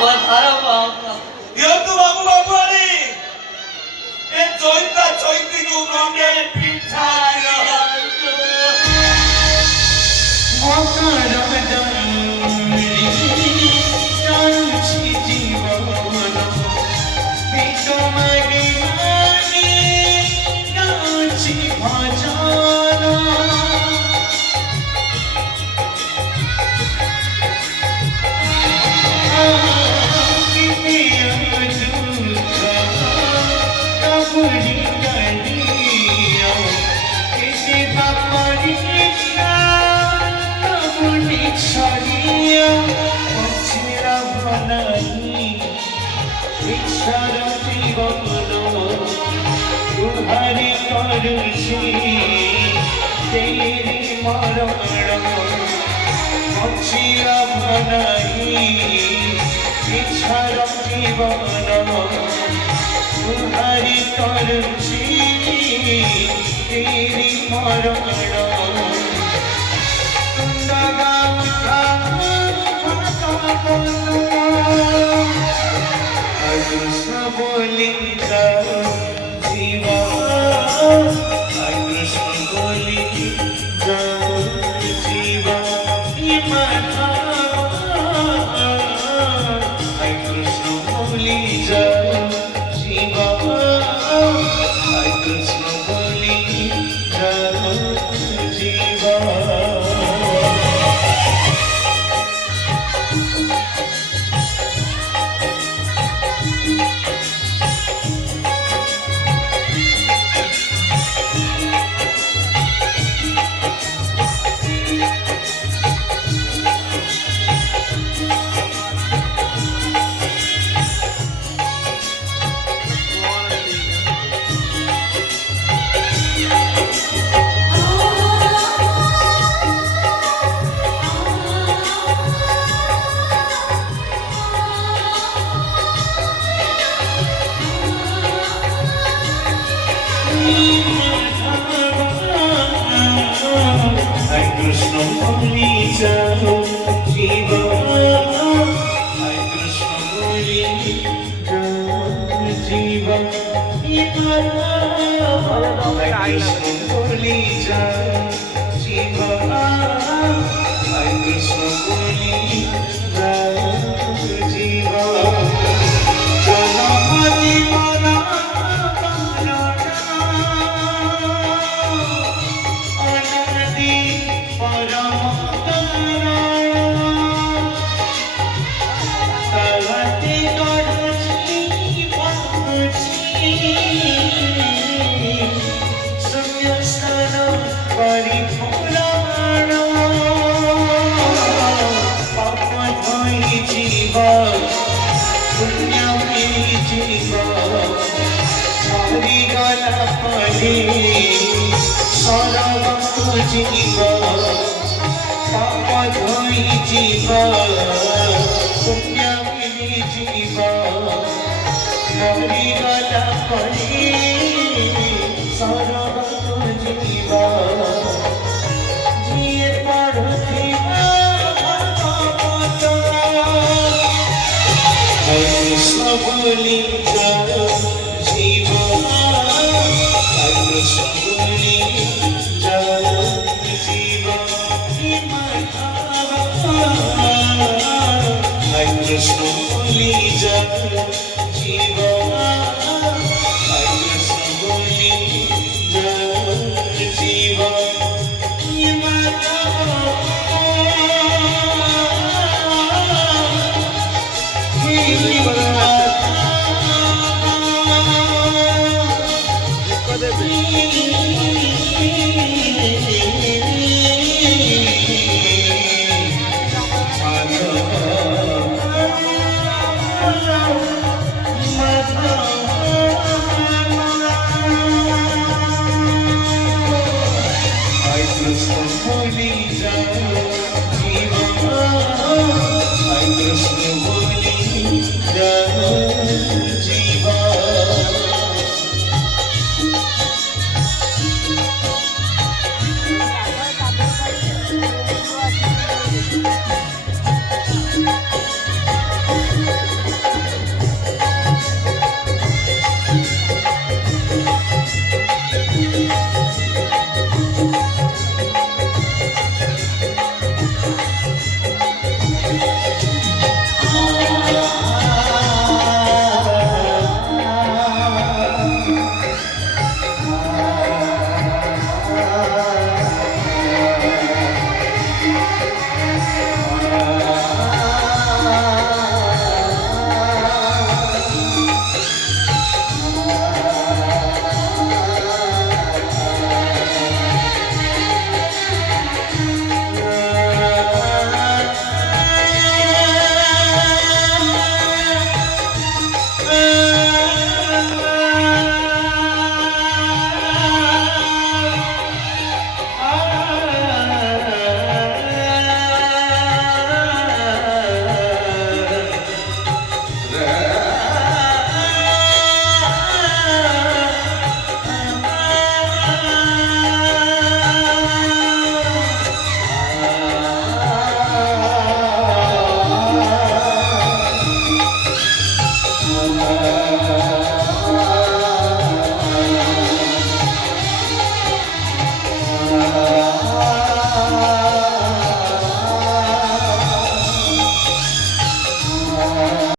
વધારો બાપા યો તું બાબુ બાબુ આની એ જોઈતા જોઈતી નું ગમે પીઠા हरि करुषि तेरी मरण मक्षिया भनाई इच्छार जीवन हरि करुषि तेरी मरण कृष्ण बोली जीवा कृष्ण बोली जीवा कृष्ण बोली जीवा कृष्ण बोली जीवा Krishna Murli Jiva Hare Krishna Murli Jiva Hare Krishna Murli Jiva Hare Krishna Murli Jiva Janamati Mara जीवा पापा धोई जीवा पुण्य मिली जीवा हरि गला पड़ी सरब जीवा जिए पढ़ुथिबा कृष्ण बोली जीवा कृष्ण बोली Krishna Lija Jiva